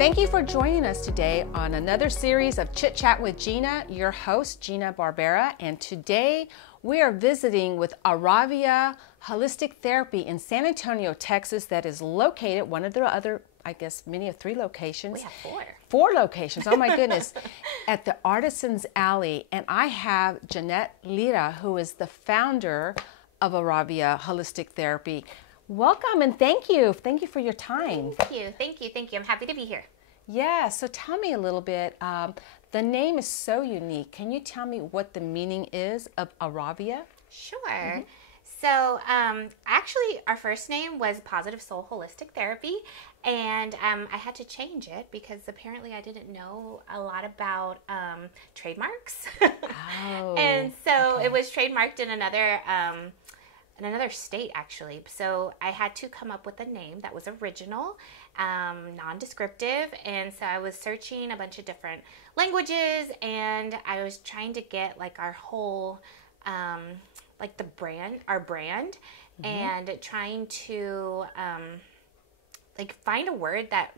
Thank you for joining us today on another series of Chit Chat with Gina, your host, Gina Barbera. And today we are visiting with Auravia Holistic Therapy in San Antonio, Texas, that is located, one of the other, I guess, many of three locations. We have four. Four locations, oh my goodness, at the Artisans Alley. And I have Jeanette Lira, who is the founder of Auravia Holistic Therapy. Welcome and thank you. Thank you for your time. Thank you. I'm happy to be here. Yeah, so tell me a little bit. The name is so unique. Can you tell me what the meaning is of Auravia? Sure. So actually our first name was Positive Soul Holistic Therapy, and I had to change it because apparently I didn't know a lot about trademarks. Oh, and so okay. it was trademarked in another state, actually. So I had to come up with a name that was original, non-descriptive. And so I was searching a bunch of different languages, and I was trying to get like our whole, like our brand, and trying to like find a word that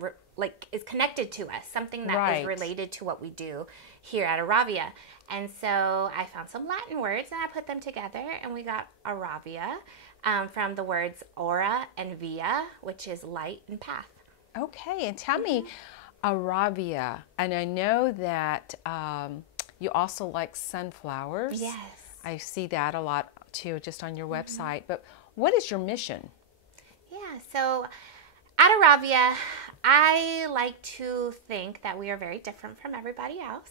is connected to us, something that is related to what we do here at Auravia. And so I found some Latin words and I put them together, and we got Auravia from the words aura and via, which is light and path. Okay, and tell me, Auravia, and I know that you also like sunflowers. Yes. I see that a lot too, just on your website. But what is your mission? Yeah, so at Auravia, I like to think that we are very different from everybody else.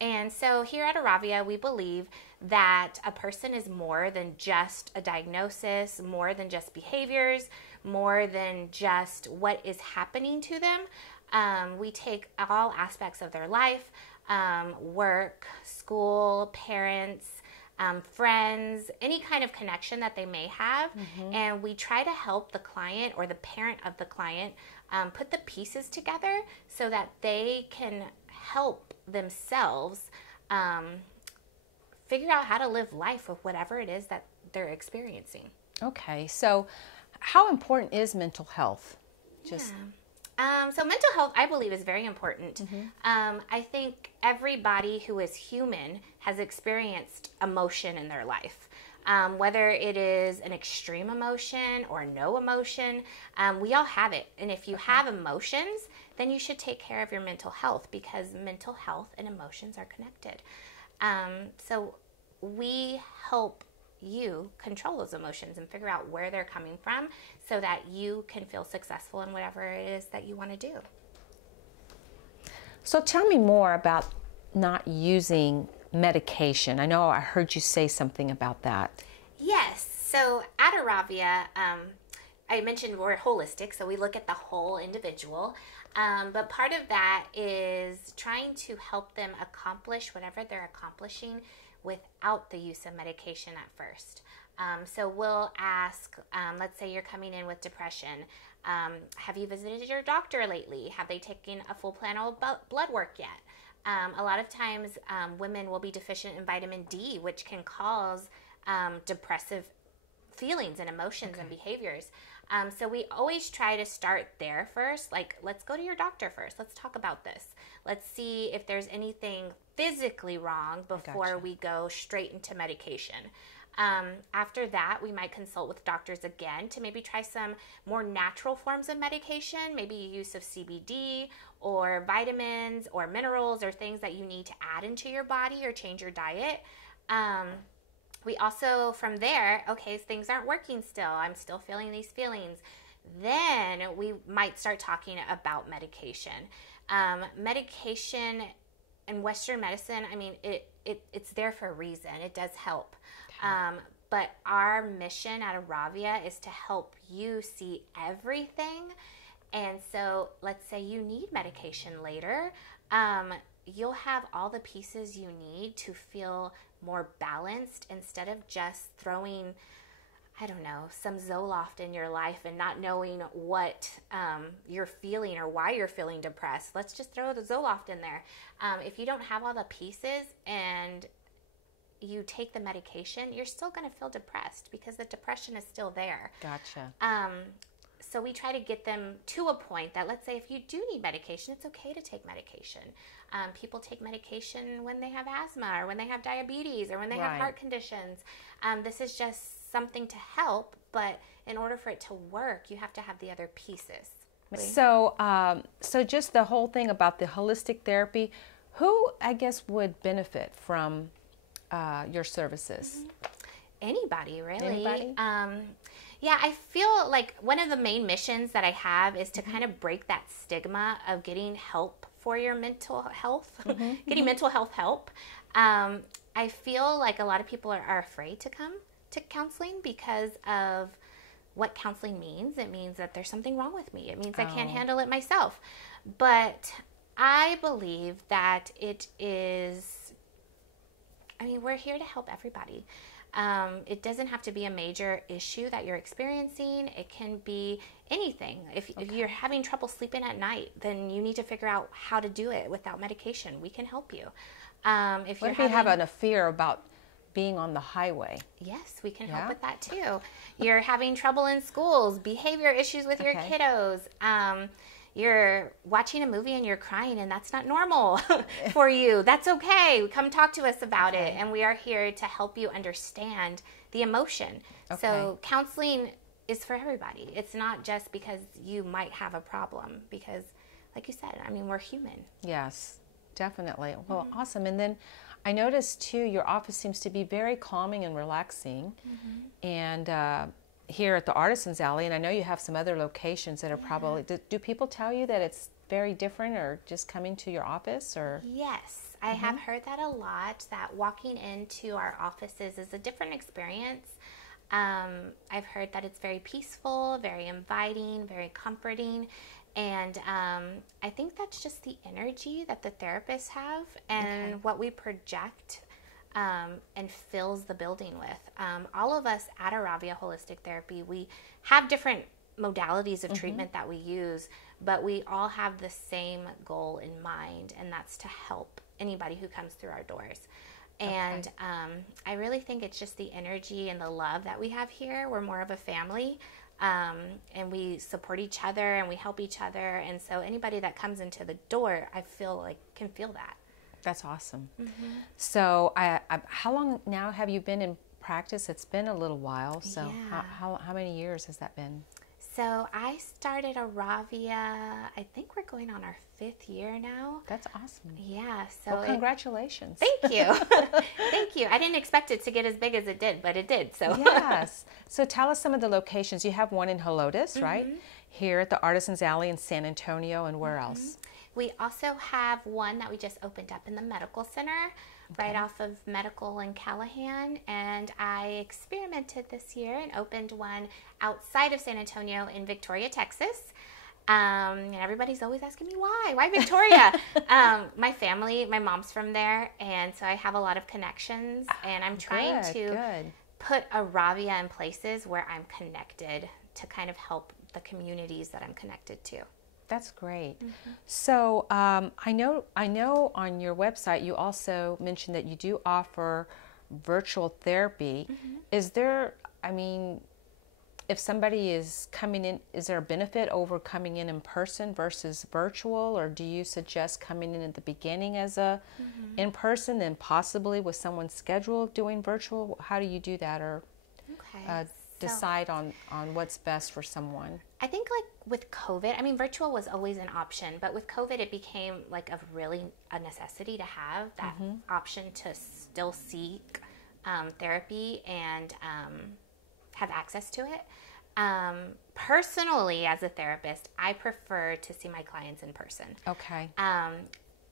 And so here at Auravia, we believe that a person is more than just a diagnosis, more than just behaviors, more than just what is happening to them. We take all aspects of their life, work, school, parents, friends, any kind of connection that they may have, and we try to help the client or the parent of the client put the pieces together so that they can help themselves figure out how to live life with whatever it is that they're experiencing. Okay, so how important is mental health? So mental health, I believe, is very important. I think everybody who is human has experienced emotion in their life. Whether it is an extreme emotion or no emotion, we all have it. And if you have emotions, then you should take care of your mental health, because mental health and emotions are connected. So we help you control those emotions and figure out where they're coming from so that you can feel successful in whatever it is that you want to do. So tell me more about not using medication. I know I heard you say something about that. Yes. So at Auravia, I mentioned we're holistic, so we look at the whole individual. But part of that is trying to help them accomplish whatever they're accomplishing without the use of medication at first. So we'll ask, let's say you're coming in with depression. Have you visited your doctor lately? Have they taken a full panel of blood work yet? A lot of times women will be deficient in vitamin D, which can cause depressive feelings and emotions and behaviors. So we always try to start there first. Like, let's go to your doctor first. Let's talk about this. Let's see if there's anything physically wrong before we go straight into medication. After that, we might consult with doctors again to maybe try some more natural forms of medication, maybe use of CBD or vitamins or minerals or things that you need to add into your body or change your diet. We also, from there, okay, things aren't working still. I'm still feeling these feelings. Then we might start talking about medication. Medication in Western medicine, I mean, it's there for a reason. It does help. But our mission at Auravia is to help you see everything. And so let's say you need medication later. You'll have all the pieces you need to feel more balanced instead of just throwing, I don't know, some Zoloft in your life and not knowing what you're feeling or why you're feeling depressed. Let's just throw the Zoloft in there. If you don't have all the pieces and you take the medication, you're still going to feel depressed because the depression is still there. Gotcha. So we try to get them to a point that, let's say, if you do need medication, it's okay to take medication. People take medication when they have asthma or when they have diabetes or when they have heart conditions. This is just something to help, but in order for it to work, you have to have the other pieces. So, so just the whole thing about the holistic therapy, who, I guess, would benefit from your services? Anybody, really. Anybody? Yeah, I feel like one of the main missions that I have is to kind of break that stigma of getting help for your mental health, getting mental health help. I feel like a lot of people are afraid to come to counseling because of what counseling means. It means that there's something wrong with me. It means I can't handle it myself. But I believe that it is, I mean, we're here to help everybody. It doesn't have to be a major issue that you're experiencing. It can be anything. If you're having trouble sleeping at night, then you need to figure out how to do it without medication. We can help you. What if you have a fear about being on the highway? Yes, we can help with that too. You're having trouble in schools, behavior issues with your kiddos. You're watching a movie and you're crying and that's not normal for you. That's okay. Come talk to us about it. And we are here to help you understand the emotion. So counseling is for everybody. It's not just because you might have a problem, because like you said, I mean, we're human. Yes, definitely. Well, awesome. And then I noticed too, your office seems to be very calming and relaxing. And here at the Artisans Alley, and I know you have some other locations that are probably, do people tell you that it's very different, or just coming to your office? Or Yes, I have heard that a lot, that walking into our offices is a different experience. I've heard that it's very peaceful, very inviting, very comforting. And I think that's just the energy that the therapists have and what we project and fills the building with. All of us at Auravia Holistic Therapy, we have different modalities of treatment that we use, but we all have the same goal in mind, and that's to help anybody who comes through our doors. And I really think it's just the energy and the love that we have here. We're more of a family, and we support each other and we help each other. And so anybody that comes into the door, I feel like can feel that. That's awesome. So how long now have you been in practice? It's been a little while. So how many years has that been? So I started Auravia, I think we're going on our 5th year now. That's awesome. Yeah. So well, congratulations. Thank you. Thank you. I didn't expect it to get as big as it did, but it did. So yes. So tell us some of the locations. You have one in Helotes, right? Here at the Artisans Alley in San Antonio, and where else? We also have one that we just opened up in the medical center, right off of Medical and Callahan. And I experimented this year and opened one outside of San Antonio in Victoria, Texas. And everybody's always asking me why Victoria? My family, my mom's from there, and so I have a lot of connections, and I'm trying to put Auravia in places where I'm connected to kind of help the communities that I'm connected to. That's great. So I know on your website you also mentioned that you do offer virtual therapy. Is there, I mean, if somebody is coming in, is there a benefit over coming in person versus virtual, or do you suggest coming in at the beginning as a in person, and possibly with someone scheduled doing virtual? How do you do that, or decide on what's best for someone? I think like with COVID, I mean, virtual was always an option, but with COVID, it became like a necessity to have that option to still seek therapy and have access to it. Personally, as a therapist, I prefer to see my clients in person. Okay.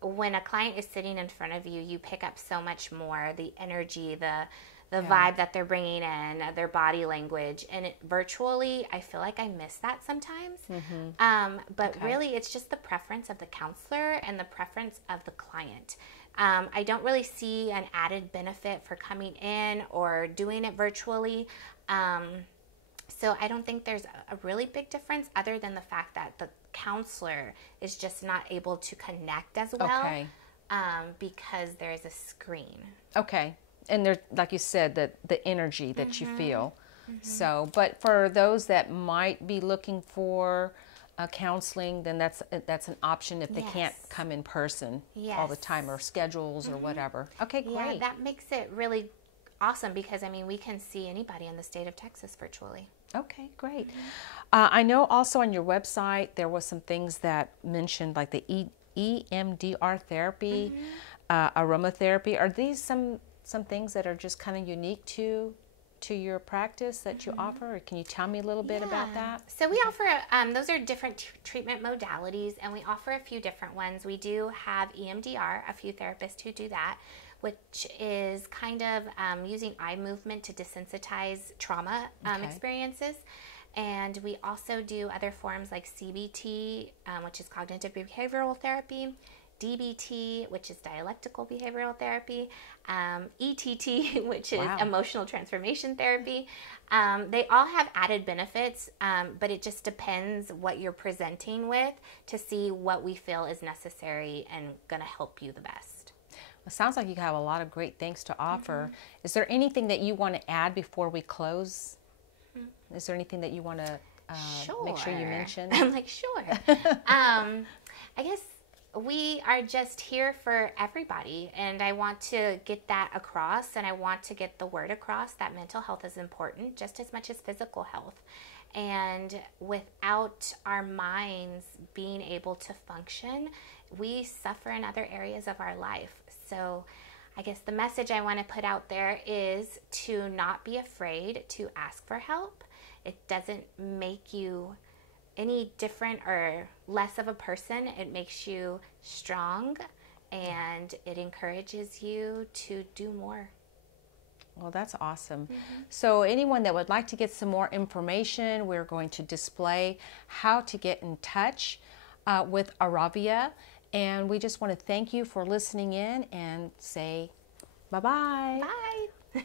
When a client is sitting in front of you, you pick up so much more, the energy, the vibe that they're bringing in, their body language. And virtually, I feel like I miss that sometimes. But really, it's just the preference of the counselor and the preference of the client. I don't really see an added benefit for coming in or doing it virtually. So I don't think there's a really big difference, other than the fact that the counselor is just not able to connect as well because there's a screen. Okay. And there, like you said, the energy that you feel. So, but for those that might be looking for counseling, then that's an option if they can't come in person all the time, or schedules or whatever. Okay, great. Yeah, that makes it really awesome because, I mean, we can see anybody in the state of Texas virtually. Okay, great. I know also on your website there was some things that mentioned like the EMDR therapy, aromatherapy. Are these some things that are just kind of unique to your practice that you offer? Or can you tell me a little bit about that? So we offer, those are different treatment modalities, and we offer a few different ones. We do have EMDR, a few therapists who do that, which is kind of using eye movement to desensitize trauma experiences. And we also do other forms like CBT, which is cognitive behavioral therapy, DBT, which is dialectical behavioral therapy, ETT, which is emotional transformation therapy. They all have added benefits, but it just depends what you're presenting with to see what we feel is necessary and going to help you the best. It sounds like you have a lot of great things to offer. Is there anything that you want to add before we close? Is there anything that you want to make sure you mention? I'm like, sure. I guess we are just here for everybody, and I want to get that across, and I want to get the word across that mental health is important just as much as physical health. And without our minds being able to function, we suffer in other areas of our life. So I guess the message I want to put out there is to not be afraid to ask for help. It doesn't make you any different or less of a person. It makes you strong, and it encourages you to do more. Well, that's awesome. So anyone that would like to get some more information, we're going to display how to get in touch with Auravia. And we just want to thank you for listening in and say bye-bye. Bye.